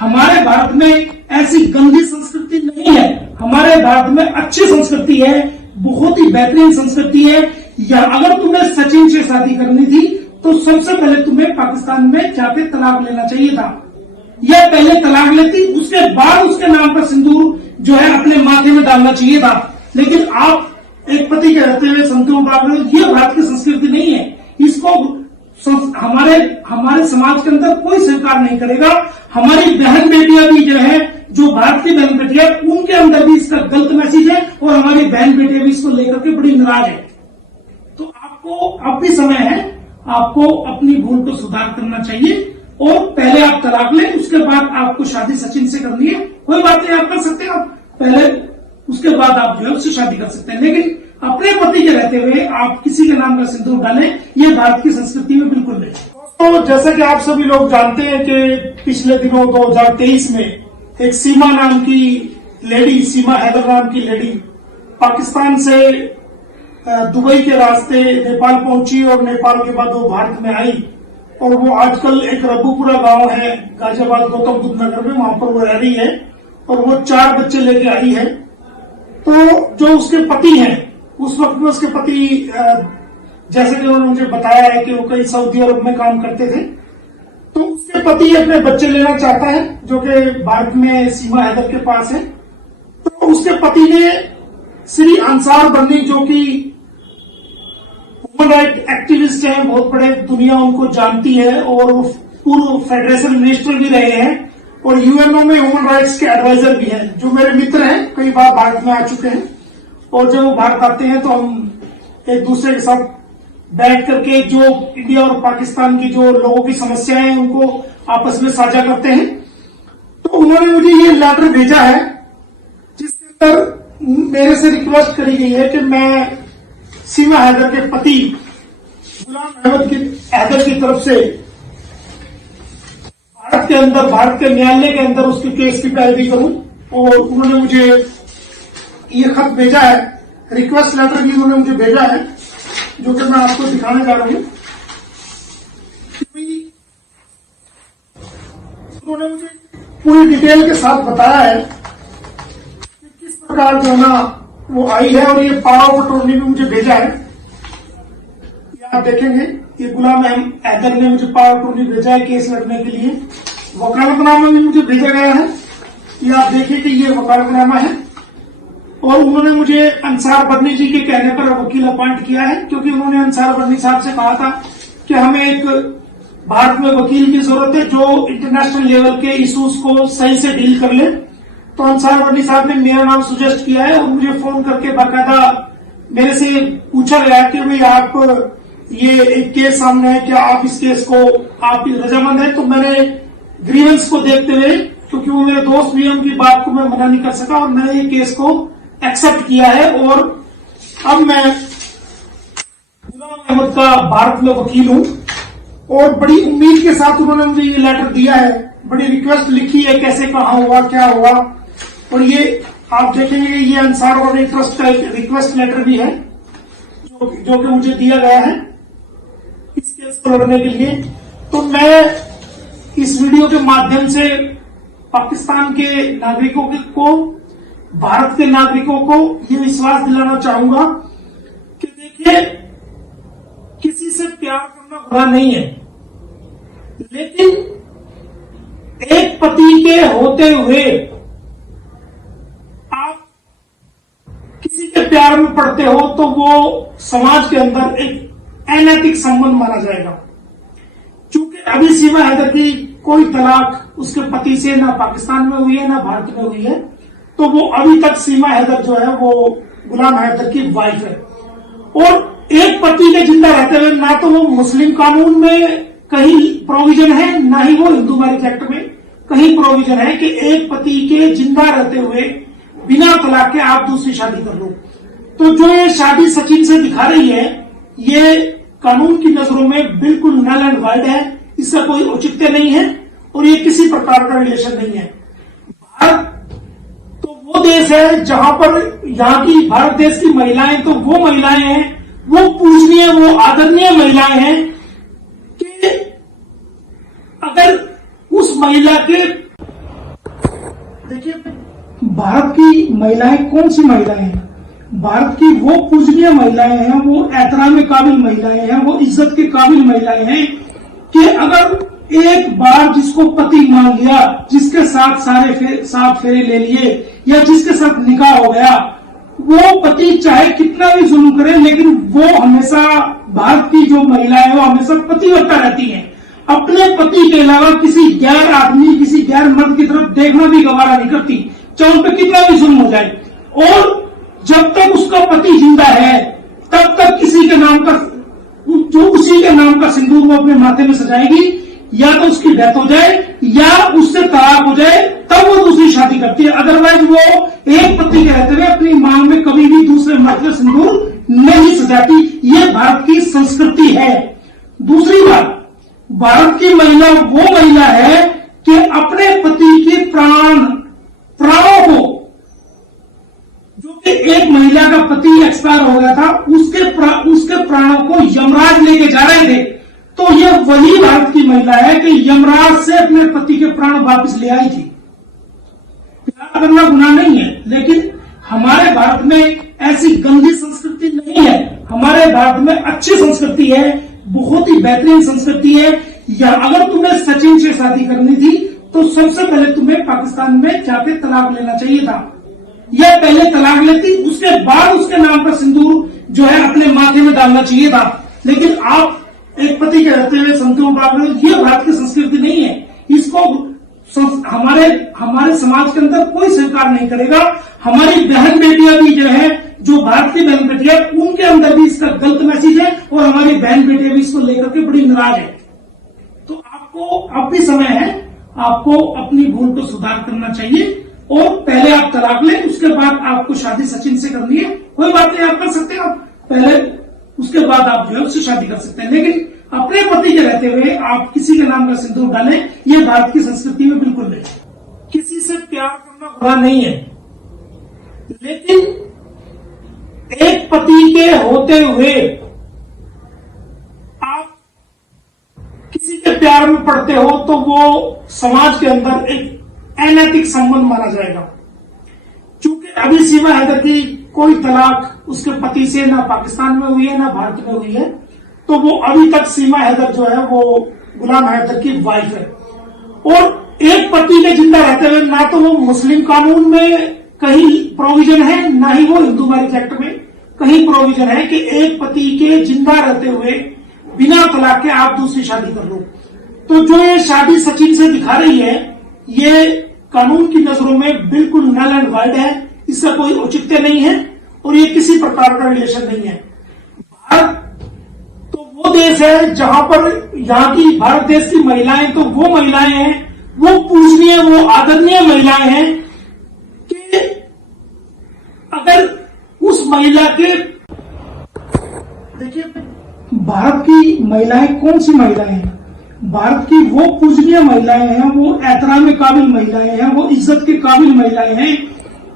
हमारे भारत में ऐसी गंदी संस्कृति नहीं है। हमारे भारत में अच्छी संस्कृति है, बहुत ही बेहतरीन संस्कृति है। या अगर तुम्हें सचिन से शादी करनी थी तो सबसे पहले तुम्हें पाकिस्तान में जाके तलाक लेना चाहिए था, या पहले तलाक लेती, उसके बाद उसके नाम पर सिंदूर जो है अपने माथे में डालना चाहिए था। लेकिन आप एक पति के रहते हुए सिंदूर डाल रहे हो, ये भारत की संस्कृति नहीं है। इसको हमारे समाज के अंदर कोई स्वीकार नहीं करेगा। हमारी बहन बेटियां भी जो है, जो भारत की बहन बेटियां, उनके अंदर भी इसका गलत मैसेज है और हमारी बहन बेटियां भी इसको लेकर के बड़ी नाराज है। तो आपको अब भी समय है, आपको अपनी भूल को सुधार करना चाहिए और पहले आप तलाक लें, उसके बाद आपको शादी सचिन से करनी है, कोई बात नहीं, आप कर सकते हैं। आप पहले, उसके बाद आप जो है उससे शादी कर सकते हैं, लेकिन अपने पति के रहते हुए आप किसी के नाम का सिंदूर डालें, ये भारत की संस्कृति में बिल्कुल नहीं। तो जैसा कि आप सभी लोग जानते हैं कि पिछले दिनों 2023 में एक सीमा नाम की लेडी, सीमा हैदर नाम की लेडी पाकिस्तान से दुबई के रास्ते नेपाल पहुंची और नेपाल के बाद वो भारत में आई और वो आजकल एक रघुपुरा गांव है गाजियाबाद गौतम बुद्ध नगर में, वहां पर वो रह रही है और वो 4 बच्चे लेके आई है। तो जो उसके पति हैं, उस वक्त में उसके पति, जैसे कि उन्होंने मुझे बताया है कि वो कई सऊदी अरब में काम करते थे, तो उसके पति अपने बच्चे लेना चाहता है जो कि भारत में सीमा हैदर के पास है। तो उसके पति ने श्री अंसार बर्नी, जो कि ह्यूमन राइट एक्टिविस्ट हैं, बहुत बड़े, दुनिया उनको जानती है और पूर्व फेडरेशन मिनिस्टर भी रहे हैं और यूएनओ में ह्यूमन राइट्स के एडवाइजर भी हैं, जो मेरे मित्र हैं, कई बार भारत में आ चुके हैं। और जब वो भारत आते हैं तो हम एक दूसरे के साथ बैठ करके जो इंडिया और पाकिस्तान की जो लोगों की समस्याएं हैं उनको आपस में साझा करते हैं। तो उन्होंने मुझे ये लेटर भेजा है जिसके अंदर मेरे से रिक्वेस्ट करी गई है कि मैं सीमा हैदर के पति गुलाम अहमद हैदर की तरफ से भारत के अंदर, भारत के न्यायालय के अंदर उसके केस की पैरवी करूं। और उन्होंने मुझे ये खत भेजा है, रिक्वेस्ट लेटर भी उन्होंने मुझे भेजा है, जो कि मैं आपको दिखाने जा रहा हूं। उन्होंने मुझे पूरी डिटेल के साथ बताया है कि किस प्रकार जो ना वो आई है और ये पावर ऑफ अटॉर्नी भी मुझे भेजा है। ये आप देखेंगे, ये गुलाम हैदर ने मुझे पावर ऑफ अटॉर्नी भेजा है केस लड़ने के लिए। वकालतनामा भी मुझे भेजा गया है, ये आप देखिए कि ये वकालतनामा है। और उन्होंने मुझे अंसार बर्नी जी के कहने पर वकील अपॉइंट किया है, क्योंकि उन्होंने अंसार बर्नी साहब से कहा था कि हमें एक भारत में वकील की जरूरत है जो इंटरनेशनल लेवल के इश्यूज को सही से डील कर ले। तो अंसार बर्नी साहब ने मेरा नाम सजेस्ट किया है और मुझे फोन करके बाकायदा मेरे से पूछा गया कि भाई आप, ये एक केस सामने है, क्या आप इस केस को आप रजामंद है? तो मैंने ग्रीवेंस को देखते हुए, क्योंकि वो मेरे दोस्त भी, उनकी बात को मैं मना नहीं कर सका और मैंने ये केस को एक्सेप्ट किया है और अब मैं गुलाम अहमद का भारत में वकील हूं। और बड़ी उम्मीद के साथ उन्होंने मुझे ये लेटर दिया है, बड़ी रिक्वेस्ट लिखी है, कैसे, कहां हुआ, क्या हुआ। और ये आप देखेंगे, ये अंसार और ट्रस्ट का एक रिक्वेस्ट लेटर भी है जो कि मुझे दिया गया है इस केस को लड़ने के लिए। तो मैं इस वीडियो के माध्यम से पाकिस्तान के नागरिकों को, भारत के नागरिकों को ये विश्वास दिलाना चाहूंगा कि देखिए, किसी से प्यार करना बुरा नहीं है, लेकिन एक पति के होते हुए आप किसी के प्यार में पड़ते हो तो वो समाज के अंदर एक अनैतिक संबंध माना जाएगा। चूंकि अभी सीमा हैदर की कोई तलाक उसके पति से ना पाकिस्तान में हुई है ना भारत में हुई है, तो वो अभी तक सीमा हैदर जो है वो गुलाम हैदर की वाइफ है। और एक पति के जिंदा रहते हुए ना तो वो मुस्लिम कानून में कहीं प्रोविजन है, ना ही वो हिंदू मैरिज एक्ट में कहीं प्रोविजन है कि एक पति के जिंदा रहते हुए बिना तलाक के आप दूसरी शादी कर लो। तो जो ये शादी सचिन से दिखा रही है, ये कानून की नजरों में बिल्कुल नल एंड वाइड है, इसका कोई औचित्य नहीं है और ये किसी प्रकार का रिलेशन नहीं है। भारत तो वो देश है जहां पर, यहाँ की भारत देश की महिलाएं तो वो महिलाएं हैं, वो पूजनीय, वो आदरणीय महिलाएं हैं कि अगर उस महिला के देखिए, भारत की महिलाएं कौन सी महिलाएं हैं? भारत की वो पूजनीय महिलाएं हैं, वो एहतराम के काबिल महिलाएं हैं, वो इज्जत के काबिल महिलाएं हैं कि अगर एक बार जिसको पति मान लिया, जिसके साथ सात फेरे ले लिए या जिसके साथ निकाह हो गया, वो पति चाहे कितना भी जुल्म करे, लेकिन वो हमेशा, भारत की जो महिलाएं वो हमेशा पतिव्रता रहती हैं। अपने पति के अलावा किसी गैर आदमी, किसी गैर मर्द की तरफ देखना भी गवारा नहीं करती, चाहे उन पर कितना भी जुल्म हो जाए। और जब तक उसका पति जिंदा है तब तक किसी के नाम का, जो उसी के नाम का सिंदूर वो अपने माथे में सजाएगी, या तो उसकी डेथ हो जाए या उससे तलाक हो जाए, तब वो दूसरी शादी करती है। अदरवाइज वो एक पति के रहते हुए अपनी मांग में कभी भी दूसरे मर्द का सिंदूर नहीं सजाती। ये भारत की संस्कृति है। दूसरी बात, भारत की महिला वो महिला है कि अपने पति के प्राणों को, जो कि एक महिला का पति एक्सपायर हो गया था, उसके प्राणों को यमराज लेके जा रहे थे, तो यह वही भारत की महिला है कि यमराज से अपने पति के प्राण वापस ले आई थी। प्यार करना गुनाह नहीं है, लेकिन हमारे भारत में ऐसी गंदी संस्कृति नहीं है। हमारे भारत में अच्छी संस्कृति है, बहुत ही बेहतरीन संस्कृति है। या अगर तुम्हें सचिन से शादी करनी थी तो सबसे पहले तुम्हें पाकिस्तान में जाके तलाक लेना चाहिए था, या पहले तलाक लेती, उसके बाद उसके नाम का सिंदूर जो है अपने माथे में डालना चाहिए था। लेकिन आप एक पति के रहते हुए सिंदूर डाल रहे हो, ये भारत की संस्कृति नहीं है। इसको हमारे समाज के अंदर कोई स्वीकार नहीं करेगा। हमारी बहन बेटियां भी जो है, जो भारत की बहन बेटियां, उनके अंदर भी इसका गलत मैसेज है और हमारी बहन बेटियां भी इसको लेकर के बड़ी नाराज है। तो आपको अब भी समय है, आपको अपनी भूल को सुधार करना चाहिए और पहले आप तलाक लें, उसके बाद आपको शादी सचिन से करनी है, कोई बात नहीं, आप कर सकते हैं। आप पहले, उसके बाद आप जो है उससे शादी कर सकते हैं, लेकिन अपने पति के रहते हुए आप किसी के नाम का सिंदूर डालें, ये भारत की संस्कृति में बिल्कुल नहीं। किसी से प्यार करना बुरा नहीं है, लेकिन एक पति के होते हुए आप किसी के प्यार में पड़ते हो तो वो समाज के अंदर एक अनैतिक संबंध माना जाएगा। चूंकि अभी सीमा हैदर की कोई तलाक उसके पति से ना पाकिस्तान में हुई है ना भारत में हुई है, तो वो अभी तक सीमा हैदर जो है वो गुलाम हैदर की वाइफ है। और एक पति के जिंदा रहते हुए ना तो वो मुस्लिम कानून में कहीं प्रोविजन है, ना ही वो हिंदू मैरिज एक्ट में कहीं प्रोविजन है कि एक पति के जिंदा रहते हुए बिना तलाक के आप दूसरी शादी कर लो। तो जो ये शादी सचिन से दिखा रही है, ये कानून की नजरों में बिल्कुल नल एंड वाइड है, इसका कोई औचित्य नहीं है और ये किसी प्रकार का रिलेशन नहीं है। भारत तो वो देश है जहां पर, यहाँ की भारत देश की महिलाएं तो वो महिलाएं हैं, वो पूजनीय, वो आदरणीय महिलाएं हैं कि अगर उस महिला के, देखिए, भारत की महिलाएं कौन सी महिलाएं हैं? भारत की वो पूजनीय महिलाएं हैं, वो एहतराम के काबिल महिलाएं हैं, वो इज्जत के काबिल महिलाएं हैं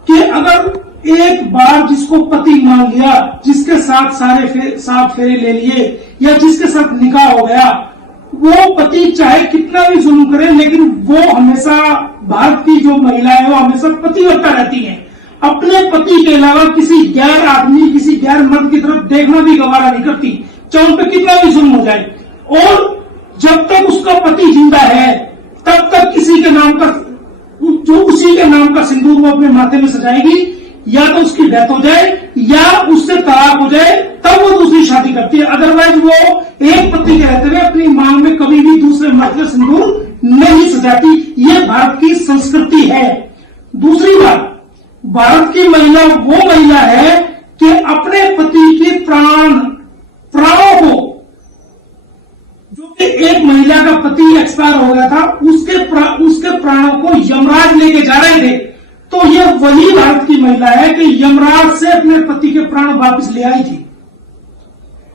कि अगर एक बार जिसको पति मान लिया, जिसके साथ सात फेरे ले लिए या जिसके साथ निकाह हो गया, वो पति चाहे कितना भी जुल्म करे, लेकिन वो हमेशा, भारत की जो महिलाएं वो हमेशा पतिव्रता रहती हैं। अपने पति के अलावा किसी गैर आदमी, किसी गैर मर्द की तरफ देखना भी गवारा नहीं करती, चाहे उन पर कितना भी जुल्म हो जाए। और जब तक उसका पति जिंदा है तब तक किसी के नाम का, जो उसी के नाम का सिंदूर वो अपने माथे में सजाएगी, या तो उसकी डेथ हो जाए या उससे तलाक हो जाए, तब वो दूसरी शादी करती है। अदरवाइज वो एक पति के रहते हुए अपनी मांग में कभी भी दूसरे मर्द का सिंदूर नहीं सजाती। ये भारत की संस्कृति है। दूसरी बात, भारत की महिला वो महिला है कि अपने पति के प्राणों को, जो कि एक महिला का पति एक्सपायर हो गया था, उसके प्राणों को यमराज लेके जा रहे थे, तो यह वही भारत की महिला है कि यमराज से अपने पति के प्राण वापस ले आई थी।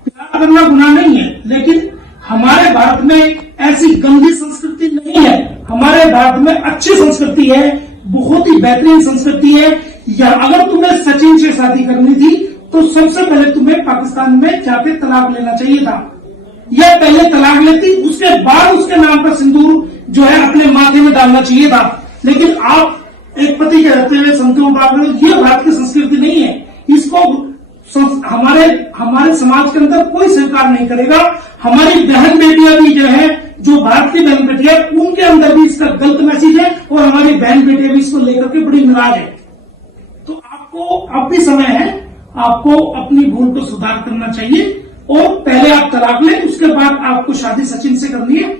प्यार करना गुनाह नहीं है, लेकिन हमारे भारत में ऐसी गंदी संस्कृति नहीं है। हमारे भारत में अच्छी संस्कृति है, बहुत ही बेहतरीन संस्कृति है। या अगर तुम्हें सचिन से शादी करनी थी तो सबसे पहले तुम्हें पाकिस्तान में जाके तलाक लेना चाहिए था, या पहले तलाक लेती, उसके बाद उसके नाम का सिंदूर जो है अपने माथे में डालना चाहिए था। लेकिन आप एक पति के रहते हुए संतों में ये भारत की संस्कृति नहीं है। इसको हमारे समाज के अंदर कोई स्वीकार नहीं करेगा। हमारी बहन बेटियां भी जो है, जो भारत की बहन बेटियां, उनके अंदर भी इसका गलत मैसेज है और हमारी बहन बेटियां भी इसको लेकर के बड़ी नाराज है। तो आपको अब भी समय है, आपको अपनी भूल को सुधार करना चाहिए और पहले आप तलाक लें, उसके बाद आपको शादी सचिन से करनी है।